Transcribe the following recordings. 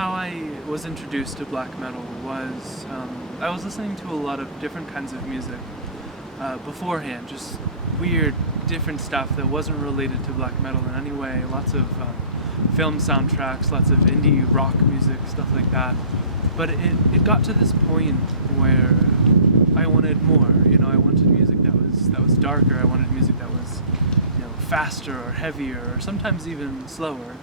how I was introduced to black metal was I was listening to a lot of different kinds of music beforehand, just weird, different stuff that wasn't related to black metal in any way. Lots of film soundtracks, lots of indie rock music, stuff like that. But it got to this point where I wanted more. I wanted music that was darker. I wanted music that was faster or heavier or sometimes even slower.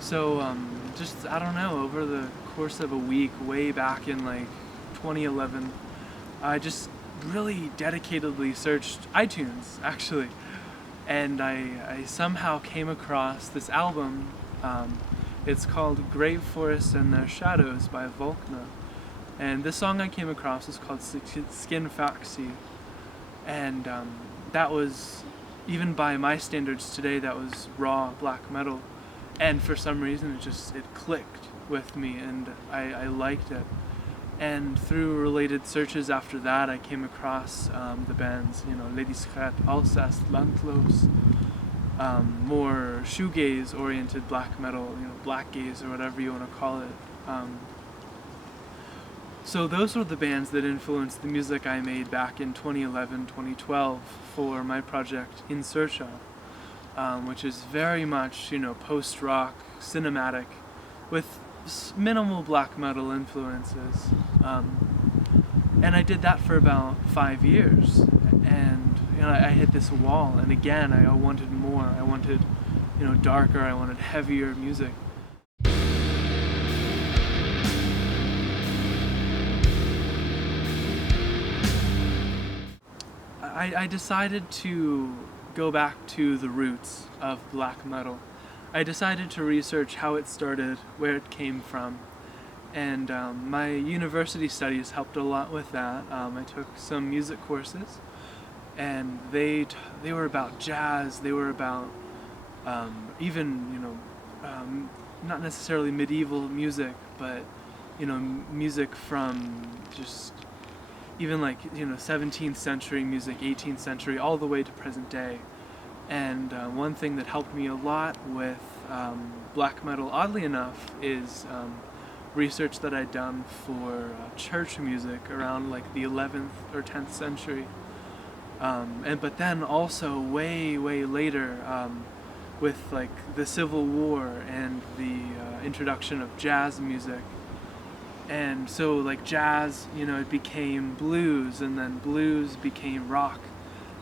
So just, I don't know, over the course of a week, way back in like 2011, I just really dedicatedly searched iTunes, actually. And I somehow came across this album. It's called Graveforests and Their Shadows by Walknut. And the song I came across is called Skin Faxi. And that was, even by my standards today, that was raw black metal. And for some reason it clicked with me, and I liked it. And through related searches after that, I came across the bands, Lady Schret, Alsace, Landlos, more shoegaze-oriented black metal, black gaze or whatever you want to call it. So those were the bands that influenced the music I made back in 2011, 2012 for my project In Search Of, which is very much, post-rock, cinematic, with minimal black metal influences. And I did that for about 5 years, and I hit this wall, and again I wanted more. I wanted darker, I wanted heavier music. I decided to go back to the roots of black metal. I decided to research how it started, where it came from, and my university studies helped a lot with that. I took some music courses, and they were about jazz. They were about even not necessarily medieval music, but music from just even like 17th century music, 18th century, all the way to present day. And one thing that helped me a lot with black metal, oddly enough, is research that I'd done for church music around like the 11th or 10th century. But then also way later with like the Civil War and the introduction of jazz music. And so like jazz, it became blues, and then blues became rock,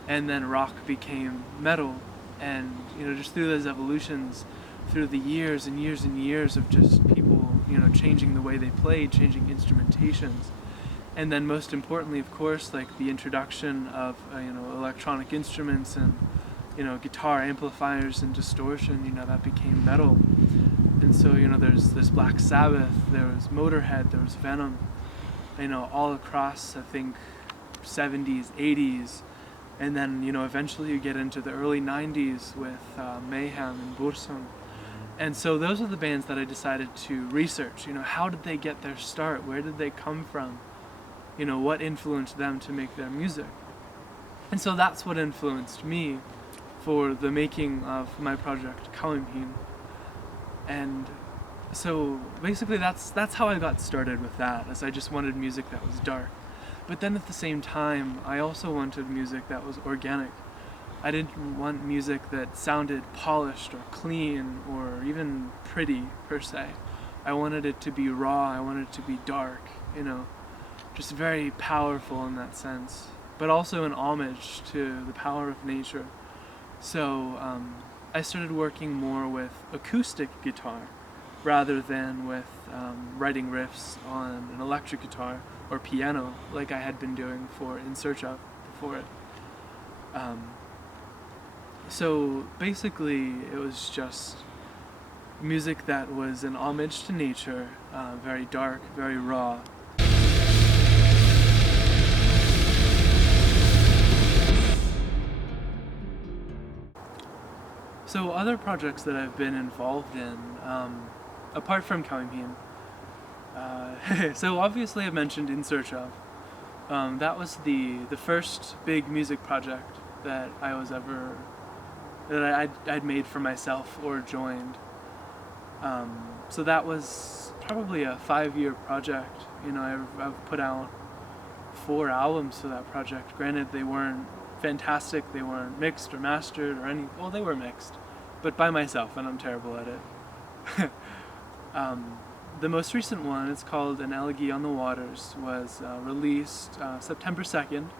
and then rock became metal. And just through those evolutions, through the years and years and years of just people changing the way they played, changing instrumentations, and then most importantly, of course, like the introduction of electronic instruments and guitar amplifiers and distortion, that became metal. And so there's Black Sabbath, there was Motorhead, there was Venom, all across, I think, 70s, 80s. And then, eventually you get into the early 90s with Mayhem and Burzum. And so those are the bands that I decided to research. How did they get their start? Where did they come from? What influenced them to make their music? And so that's what influenced me for the making of my project, Caoimhín. And so basically that's how I got started with that, as I just wanted music that was dark. But then at the same time, I also wanted music that was organic. I didn't want music that sounded polished or clean or even pretty, per se. I wanted it to be raw, I wanted it to be dark, just very powerful in that sense, but also an homage to the power of nature. So I started working more with acoustic guitar rather than with writing riffs on an electric guitar or piano like I had been doing for In Search Of before it. So basically it was just music that was an homage to nature, very dark, very raw. So other projects that I've been involved in, apart from Caoimhín, so obviously I mentioned In Search Of. That was the first big music project that I'd made for myself or joined. So that was probably a 5-year project. I've put out 4 albums to that project. Granted, they weren't fantastic, they weren't mixed or mastered or any, well, they were mixed, but by myself, and I'm terrible at it. The most recent one, it's called An Elegy on the Waters, was released September 2nd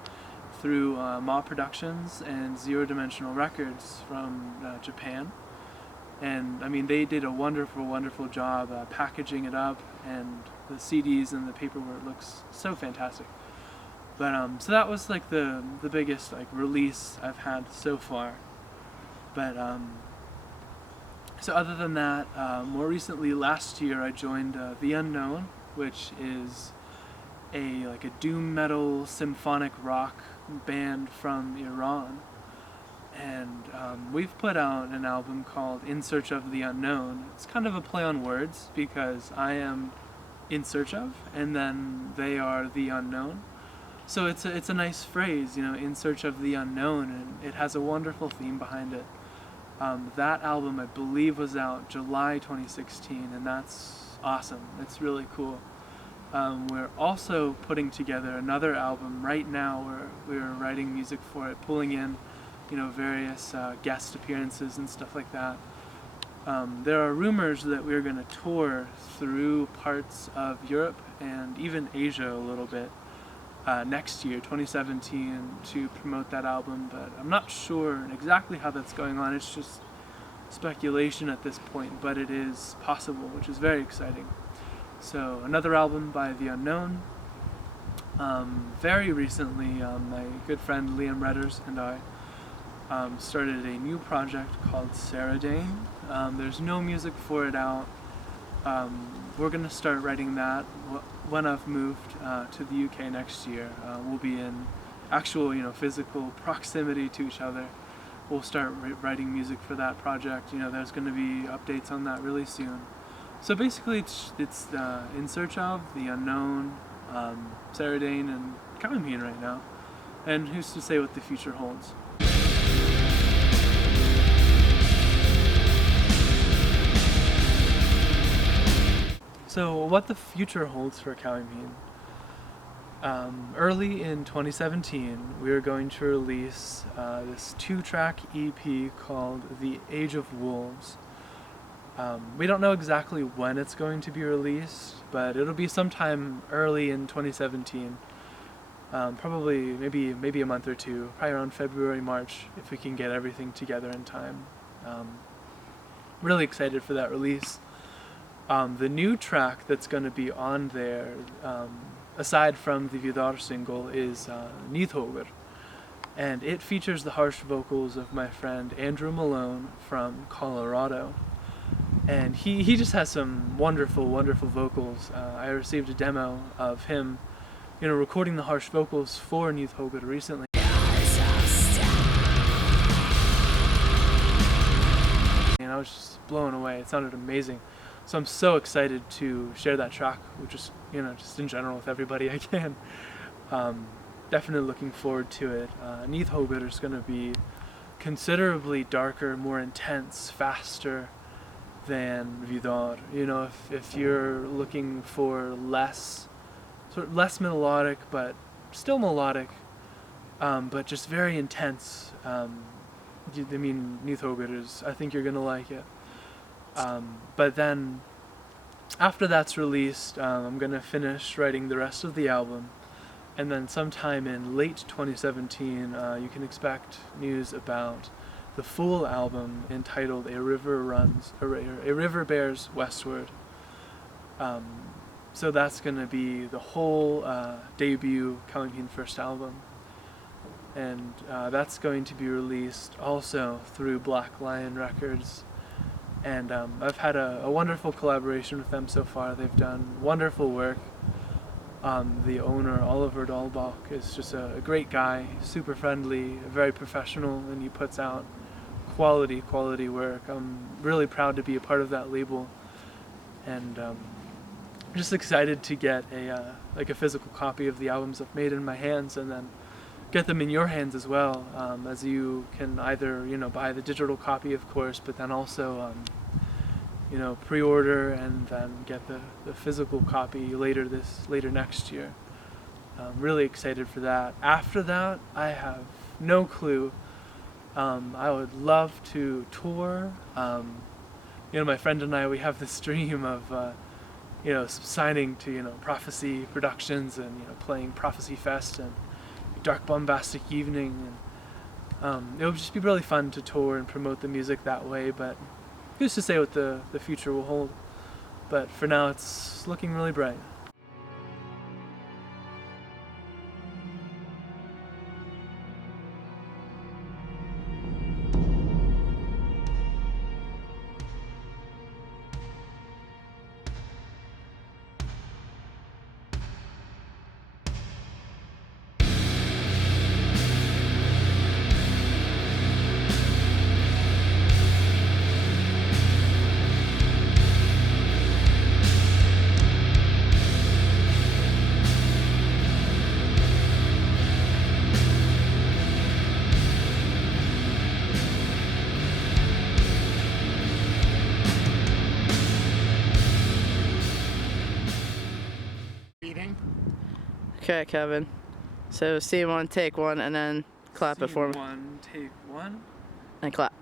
through Ma Productions and Zero Dimensional Records from Japan. And I mean, they did a wonderful, wonderful job packaging it up, and the CDs and the paperwork looks so fantastic. But so that was like the biggest like release I've had so far. But so other than that, more recently last year I joined The Unknown, which is a doom metal symphonic rock band from Iran. And we've put out an album called In Search of the Unknown. It's kind of a play on words because I am in search of, and then they are the unknown. So it's a nice phrase, in search of the unknown, and it has a wonderful theme behind it. That album, I believe, was out July 2016, and that's awesome. It's really cool. We're also putting together another album right now where we're writing music for it, pulling in various guest appearances and stuff like that. There are rumors that we're going to tour through parts of Europe and even Asia a little bit next year, 2017, to promote that album, but I'm not sure exactly how that's going on. It's just speculation at this point, but it is possible, which is very exciting. So another album by The Unknown. Very recently, my good friend Liam Redders and I started a new project called Seradain. There's no music for it out. We're going to start writing that when I've moved to the UK next year. We'll be in actual, physical proximity to each other. We'll start writing music for that project. There's going to be updates on that really soon. So basically, it's In Search of, The Unknown, Seradain, and Caoimhín right now. And who's to say what the future holds? So what the future holds for Caoimhín. Early in 2017, we are going to release this 2-track EP called The Age of Wolves. We don't know exactly when it's going to be released, but it'll be sometime early in 2017. Probably maybe a month or two, probably around February, March, if we can get everything together in time. Really excited for that release. The new track that's going to be on there, aside from the Vidar single, is Nidhoger, and it features the harsh vocals of my friend Andrew Malone from Colorado. And he just has some wonderful, wonderful vocals. I received a demo of him, recording the harsh vocals for Nidhoger recently. And I was just blown away. It sounded amazing. So I'm so excited to share that track, which is, just in general with everybody I can. Definitely looking forward to it. Nidhoger is going to be considerably darker, more intense, faster than Vidar. If you're looking for less melodic, but still melodic, but just very intense, Nidhoger is, I think you're going to like it. But then, after that's released, I'm going to finish writing the rest of the album, and then sometime in late 2017, you can expect news about the full album entitled A River Bears Westward. So that's going to be the whole debut Caoimhín first album, and that's going to be released also through Black Lion Records. And I've had a wonderful collaboration with them so far. They've done wonderful work. The owner, Oliver Dahlbach, is just a great guy, super friendly, very professional, and he puts out quality work. I'm really proud to be a part of that label, and just excited to get a physical copy of the albums I've made in my hands, and then get them in your hands as well, as you can either buy the digital copy, of course, but then also pre-order and then get the physical copy later next year. I'm really excited for that. After that, I have no clue. I would love to tour. My friend and I, we have this dream of signing to Prophecy Productions and playing Prophecy Fest and Dark Bombastic Evening, and it would just be really fun to tour and promote the music that way. But who's to say what the future will hold? But for now, it's looking really bright. Okay, Kevin. So scene one, take one, and then clap it for me. Scene one, take one. And clap.